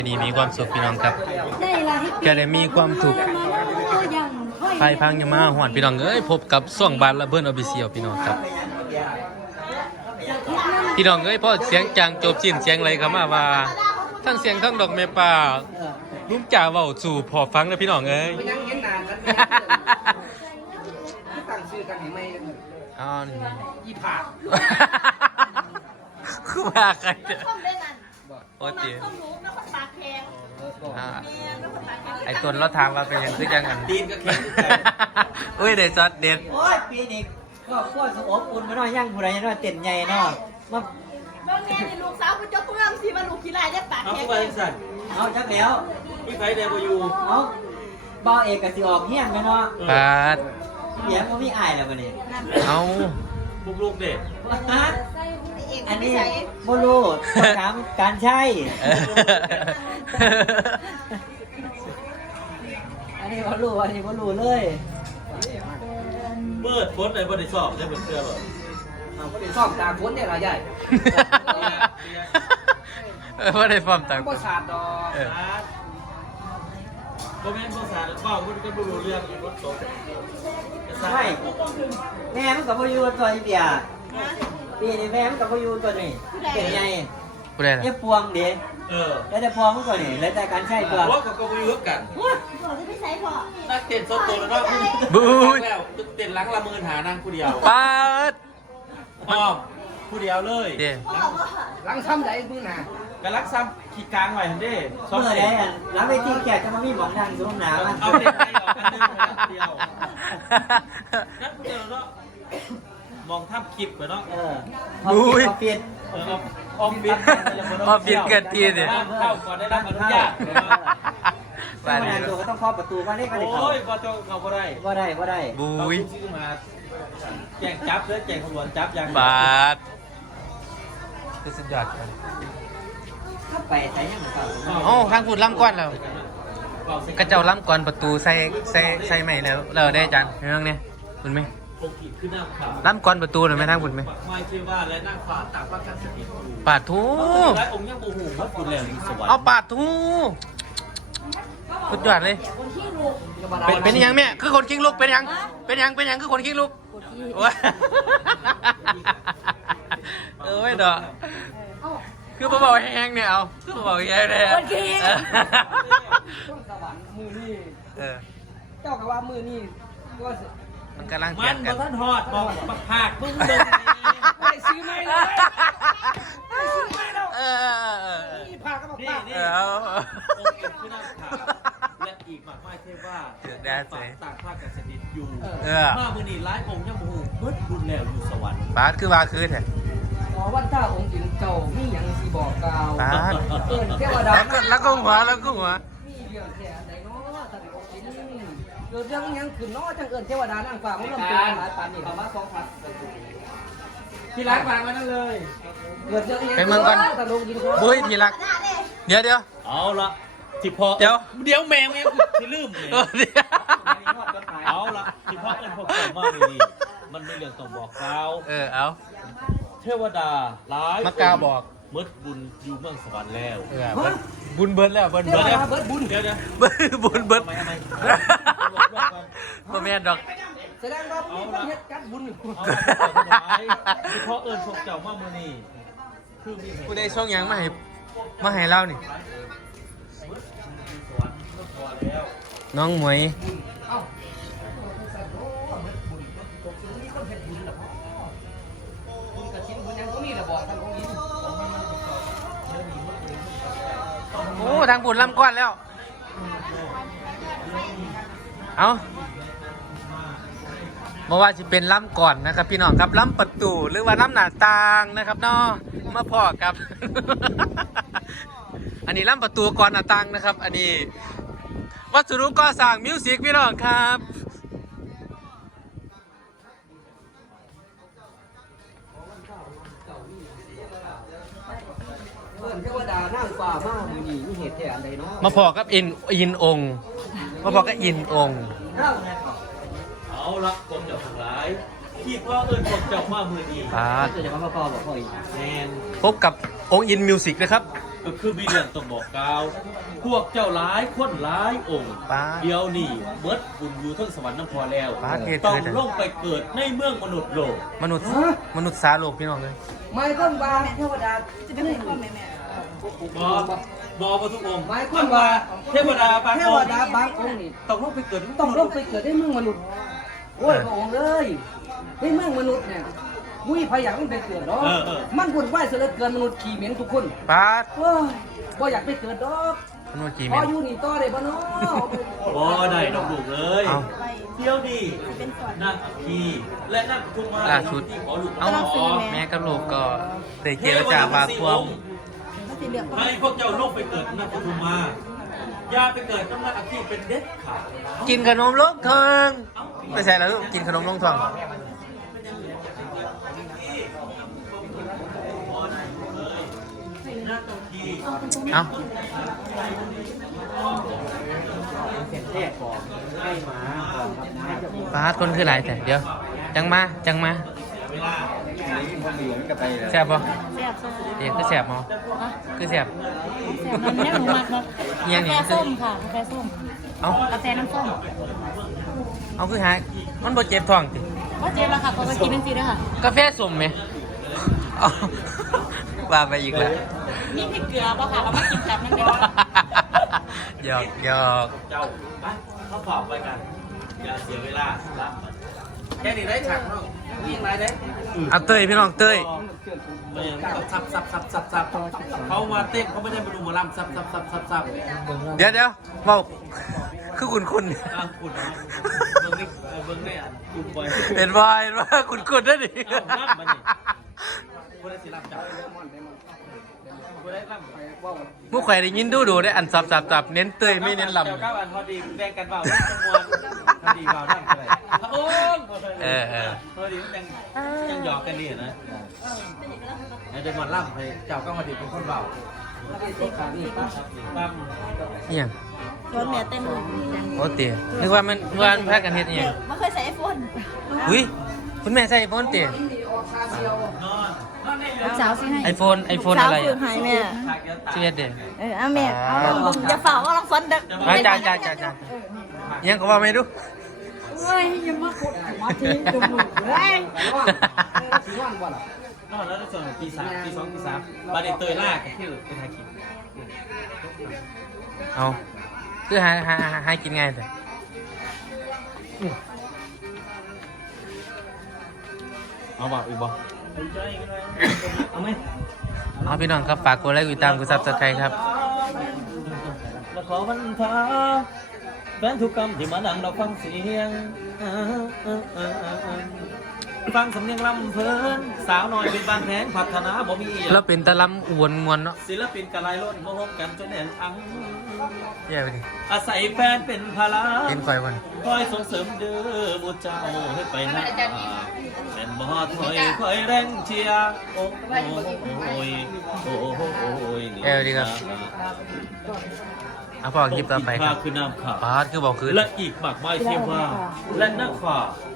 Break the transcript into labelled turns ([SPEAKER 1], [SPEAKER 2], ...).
[SPEAKER 1] ดีมีความสุขพี่น้องครับจะได้มีความสุขใครพังยามาหวนพี่น้องเอ้ยพบกับส่องบานและเบิ้ลออฟฟิเชียลพี่น้องครับพี่น้องเอ้ยพอเสียงจางจบสิ้นเสียงอะไรครับมาว่าทั้งเสียงทั้งดอกเมป่าลุงจ่าเว้าสู่พอฟังนะพี่น้องเอ้ย
[SPEAKER 2] ตั้งชื่อกันเห็นไหม
[SPEAKER 1] อ๋อนี่
[SPEAKER 2] ยี่ผา
[SPEAKER 1] คือว่าใครจะโอ้ตีไอ้ต้นเราถามว่าเป็นยังคือยังอัน
[SPEAKER 2] ดีนก็แข็ง
[SPEAKER 1] อุ้ยเด็ดซอสเด็ด
[SPEAKER 3] โอ้ยปีนี้ก็พวกสมอบอุ่นมาหน่อยย่างผู้ใดเนาะเต็มใหญ่เนาะมา
[SPEAKER 4] บางแง่นี่ลูกสาวคุณเจ้าคุณงามสิมาลูกขี้ลายได้ปากแข็ง
[SPEAKER 3] เอาจักแล้ว
[SPEAKER 2] พี่ไฟเดวอยู่
[SPEAKER 3] เอาบ่เอกก็สิออกเฮียนแม่เนาะ
[SPEAKER 1] ปาด
[SPEAKER 3] เดี๋ยวบ่มีอ้ายแล้วบัดนี้
[SPEAKER 1] เอา
[SPEAKER 2] บุกลูกเด็ก
[SPEAKER 3] อันนี้บ่รู้ต้องถามการใช้อันนี้บ่รู้เลย
[SPEAKER 2] เปิดโพสต์ในบริษัทได้เป็นเสื้อแบบบริษัทตาค้นเนี่ยรายใหญ่
[SPEAKER 1] ว่าได้ฟอร์มต่าง
[SPEAKER 2] บริษัทดอกก็แม่บริษัทเปล่ามันก็ดูเรื่องรถตก
[SPEAKER 3] ใช่แม่มันก็บ่อยู่ตัวอีเปียปีนี้แม่มันก็บ่อยู่ตัวนี้เป็นไง
[SPEAKER 1] ผู้ใดล่ะ
[SPEAKER 3] เนี่ยพวงเด้แล้วแต่พวงมันก็นี่แล้วแต่การใช้ตัว
[SPEAKER 2] ว่าก็บ่อยู่กัน
[SPEAKER 4] พ่อจะไปใช้พ่อ
[SPEAKER 2] นักเต้นสดตัวแล้วเนาะ
[SPEAKER 1] บู๊
[SPEAKER 2] แล้วเต้นหลังละมือหานางผู้เดียว
[SPEAKER 1] ปาด
[SPEAKER 2] อ้อมผู้เดียวเลย
[SPEAKER 1] เด้
[SPEAKER 2] หลังซ้ำใหญ่มือหนาก็รักซ้ำขีดกลางไว้เด้
[SPEAKER 3] เมื่อไรหลังไปที่แขกจะมามีหมองดังอยู่ห้องน้ำ
[SPEAKER 2] เอาเต้นไปออกกันเดียวนั่นผู้เดียวเนาะมองท่าคลิปไปเนาะ
[SPEAKER 3] บุ้ยเปลี่ยน
[SPEAKER 2] ออมบิน
[SPEAKER 1] เกิดทีเนี่ย
[SPEAKER 2] เข้าก่อนได้รับอนุญาต
[SPEAKER 3] บ้านตัวก็ต้องเคาะประตูบ้านเลขบ้านเลขเขา
[SPEAKER 2] โอ้ยพอเจ้าเขาบ่ได้
[SPEAKER 1] บุ้ย
[SPEAKER 2] ซื้อมาแจงจับเลยแจงตำรวจจับยัง
[SPEAKER 1] บาดคือสุดยอดครับ
[SPEAKER 3] เข้าไปใช้ยังไงครับ
[SPEAKER 1] โอ้ทางพูดล้ำก้อนแล้วกระเจ้าล้ำก้อนประตูใส่ใหม่แล้วเราได้จันเรื่องนี้คุณไหมล้ำก้อนประตูหรือไม่ทางคุณไหม
[SPEAKER 2] ไม่เชื่อว่าและนั่งฟ้าต่างว่ากันสติ
[SPEAKER 1] ปาดทู
[SPEAKER 2] และองค์ยังบูหูวัดกุลแหลมสวรรค์
[SPEAKER 1] เอาปาดทูสุดยอดเลยเป็นยังแม่คือคนคิงลูกเป็นยังคือคนคิงลูกไม่ดอกคือเบาแห้งเนี่ยเอาคือเบาแห้งเนี่ย
[SPEAKER 4] คนคิง
[SPEAKER 3] มือนี่เจ้ากับว่ามือนี่ก็
[SPEAKER 1] มันกำลัง
[SPEAKER 2] มันท่านหอดบอกปักผักมึงเลยไม่ซื้อไม่เลยไม่ซื้อไม่แล้วนี่ผักก็ปักผักนี่องค์เอ็มที่นั่งผักและอีกมากมายเทว่าต่างภาคกันสนิทอยู่มามือนี่ร้ายองค์ยังบูหูเบิดบุญแล้วอยู่สวรรค์
[SPEAKER 1] บาสคือว่าคืนเนี่ย
[SPEAKER 3] ขอวันถ้าองค์หญิงเจ้ามีอย่างสีบอกกล่าว
[SPEAKER 1] บาส
[SPEAKER 3] เทวดา
[SPEAKER 1] แล้วก็หัวมีเ
[SPEAKER 3] รื่องแค่ไหนเนาะท่านองค์หญิงเกิดเรื่องยังขึ้นเนาะจังเอิญเทวดานั่งฟังมันลำเป็นหลายปานนี่ประมาณ2,000
[SPEAKER 2] ที่รักฟังไว้นั่นเลย
[SPEAKER 3] เกิดเรื่องยัง
[SPEAKER 1] ไปเมืองก่อนบุ้ยที่รักเดี๋ยว
[SPEAKER 2] เอาละที่พอเดี๋ยวแมงที่ลืมเลยเอาละที่พอเอิญพอผมว่าดีมันไม่เรื่องต้องบอกกล่าว
[SPEAKER 1] เอา
[SPEAKER 2] เทวดาร้าย
[SPEAKER 1] มากาบอก
[SPEAKER 2] มืดบุญอยู่เมืองสวรรค์แล้ว
[SPEAKER 1] บุญเบิร์ดแล้วเบิร์ด
[SPEAKER 2] บุญเดี๋ยว
[SPEAKER 1] บุญเบิร์ดบ่แม่นดอก
[SPEAKER 3] แสดงว่ามีคนเฮ็ดกัดบุญ
[SPEAKER 2] เพราะเอิญพวกเจ้ามาเมื่อนี้
[SPEAKER 1] กูได้ช่องยังมาให้เล่านี่น้องหมวยโอ้ทางบุญล้ำก้อนแล้วเอามาว่าจะเป็นล้ำก่อนนะครับพี่น้องครับล้ำประตูหรือว่าล้ำหน้าต่างนะครับเนาะมาพอกับอันนี้ล้ำประตูก่อนหน้าต่างนะครับอันนี้วัสดุก่อสร้างมิวสิกพี่น้องครับ
[SPEAKER 3] เทวดานั่งฟ้ามามือนี่มีเหตุแท้อันใดเนาะ
[SPEAKER 1] มาพอกับอินองค์มาพอกับอินองค์
[SPEAKER 2] เอาละผมจะทำร้ายที่พ่อเอิญผมจะมามือนี้
[SPEAKER 3] จะมาพอบอกพ่ออีก
[SPEAKER 1] พบกับองค์อินมิวสิกนะครับ
[SPEAKER 2] ก็คือมีเรื่องต้องบอกกล่าว พวกเจ้าหลายคนหลายองค์
[SPEAKER 1] ป้า
[SPEAKER 2] เดียวนี่เบิดบุญอยู่ทั้งสวรรค์น้ำพอแล้ว
[SPEAKER 1] ป้าเทศ
[SPEAKER 2] ต้อง
[SPEAKER 1] เกิด
[SPEAKER 2] ลงไปเกิดในเมืองมนุษย์โลก
[SPEAKER 1] มนุษย์สาโลกพี่น้องเลย
[SPEAKER 3] ไม่ก้นว่าเทวดา
[SPEAKER 4] จะเป็นพ่อแม่
[SPEAKER 2] บอกทุกองค์
[SPEAKER 3] ไม่ก้นว่า
[SPEAKER 2] เทวดาบาง
[SPEAKER 3] เท
[SPEAKER 2] อ
[SPEAKER 3] ว
[SPEAKER 2] งค์
[SPEAKER 3] ดาบางองค์นี่
[SPEAKER 2] ต้องลงไปเกิด
[SPEAKER 3] ต้องลงไปเกิดในเมืองมนุษย์โอ้ยพระองค์เลยในเมืองมนุษย์เนี่ยมุ้ยพยายามมันไปเกิดดอกมันวุ่นวายเสียเหลือเกินมนุษย์ขี้เหม็นทุกคน
[SPEAKER 1] ป้า
[SPEAKER 3] โอ้ยบ่อยากไปเกิดดอก
[SPEAKER 1] มนุษย์กี่
[SPEAKER 3] พ
[SPEAKER 1] เม
[SPEAKER 3] อ
[SPEAKER 1] ตร
[SPEAKER 3] อยู่นี่ต่อได้บ่เนาะ
[SPEAKER 2] บ่ได้ดอกลูกเลย
[SPEAKER 1] เอา
[SPEAKER 2] เที่ยวนี่นั่งคีและนั่งทุกมา
[SPEAKER 1] ล่าสุด
[SPEAKER 2] ที่ขอลูก
[SPEAKER 1] เอาแม่กับลูกก็ได้เจรจาว่าความ
[SPEAKER 4] ก็สิเลือก
[SPEAKER 2] ให้พวกเจ้าลงไปเกิดนั่งทุกมาอย่าไปเกิดต้องนั่งอาคีเป็นเด็ดขาด
[SPEAKER 1] กินขนมลงทองไม่ใช่แล้วลูกกินขนมลงทองเอา ปาดคนคือหลายแต่เดี๋ยวจังมาแสบปะ
[SPEAKER 4] แซ่บซะ
[SPEAKER 1] เด็กคือแสบมั้งคือแสบ
[SPEAKER 4] มันเนี่ยหนูมากเนาะ
[SPEAKER 1] เฮีย
[SPEAKER 4] กา
[SPEAKER 1] นี่
[SPEAKER 4] แฟส้มค่ะกาแฟส้ม
[SPEAKER 1] เอา
[SPEAKER 4] กาแฟน้ำส้ม
[SPEAKER 1] เอาคือหายมันบ่เจ็บท้องติ
[SPEAKER 4] ว่าเจ๊ละค่ะเขาก็กินนั่นสิด้วยค่ะ
[SPEAKER 1] กาแฟส้มไหมเอาว่าไปอีกแล้ว
[SPEAKER 4] มีพริกเกลือป่ะค่ะเราไม่กินแบบนั้นเลย
[SPEAKER 1] หยอก
[SPEAKER 2] เจ้าไปเข้าเฝ้าไปกันอย่าเสียเวลารับแค่นี้ได้ฉักเนาะ
[SPEAKER 3] ยิ่งไรเด้
[SPEAKER 1] เอาเต้ยพี่น้องเต้ย
[SPEAKER 2] ไม่สับเขามาเต้นเขาไม่ได้มาดูหมอลำสับ
[SPEAKER 1] เดี๋ยวเว้าคือคุณ
[SPEAKER 2] คุณนะเบิ้งได้อ่ะคุณบอย
[SPEAKER 1] เห็นว่าคุณนั่นดิ
[SPEAKER 2] รับมาดิคุณได้สิรับจับคุณได้รับ
[SPEAKER 1] มุกไข่ได้ยินดูได้อันสับเน้นเต้ยไม่เน้นลำ
[SPEAKER 2] เจ้าก้าวอันพอดีแบ่งกันเปล่าได้จำนวนพอดีเปล่าได้อะไรโอ้พอดียังหยอกกันดีนะไอ้เดมอนล่ำไปเจ้าก็พอดีเป็นคนเบาปั๊ม
[SPEAKER 1] นี่ยัง
[SPEAKER 4] ย้อนแม่เต้น
[SPEAKER 1] โอ้เตี๋ยนึกว่ามันพากันเฮ็ดอิหยัง
[SPEAKER 4] ไม่เคยใส่ไอโฟน
[SPEAKER 1] อุ้ยคุณแม่ใส่ไอโฟนเตี๋ย
[SPEAKER 2] นอน
[SPEAKER 4] สาวสิให้
[SPEAKER 1] ไอโฟน
[SPEAKER 4] สาว
[SPEAKER 1] อะไร
[SPEAKER 4] ฝึกให้แม่
[SPEAKER 1] ชื่อเด็ด
[SPEAKER 4] เอาแม่จะฝ่าว่าเราฟันเด็ก
[SPEAKER 1] จ้ายังก็ว่าไม่รู้
[SPEAKER 4] เฮ้ยอย่ามาขุดมาทีจมูกเฮ้ย
[SPEAKER 3] สิว่างบ่ล่ะ
[SPEAKER 2] นอนแล้วในส่วนตี 3 ตี 2 ตี 3บาดเด็กเตยลากกับที่เป็นไทยคิด
[SPEAKER 1] เอาคือหากินง่ายแต่
[SPEAKER 2] เอาบ่อีกบ่เอาไหม
[SPEAKER 1] เอาพี่น้องครับฝากกดไลค์กดติดตามกดซับสไครต์ครับ
[SPEAKER 2] และขอวันพาแฟนทุกคำที่มานั่งเราฟังเสียงฟังสำเนียงลำเพลินสาวน้อยเป็นบางแผนพัฒนาบ่มี
[SPEAKER 1] แล้วเป็นตะลำอวนมวนเนาะ
[SPEAKER 2] ศิลปินกระไรล้นมาพบกันจนแน่นอัง
[SPEAKER 1] แย่ไปดิ
[SPEAKER 2] อาศัยแฟนเป็นภาระ
[SPEAKER 1] เป็นคอยวัน
[SPEAKER 2] คอยส่งเสริมเด้อบุเจ้าให้ไปหน้าเป็นบ่ถอยคอยแรงเชียร์โอ้ย
[SPEAKER 1] แย่ไปดิครับเอาพอคลิปต่อไปครับ
[SPEAKER 2] คือน้ำขาว
[SPEAKER 1] ปาดคือบอกคืน
[SPEAKER 2] และอีกมากมายเทว่าและนักฝ่า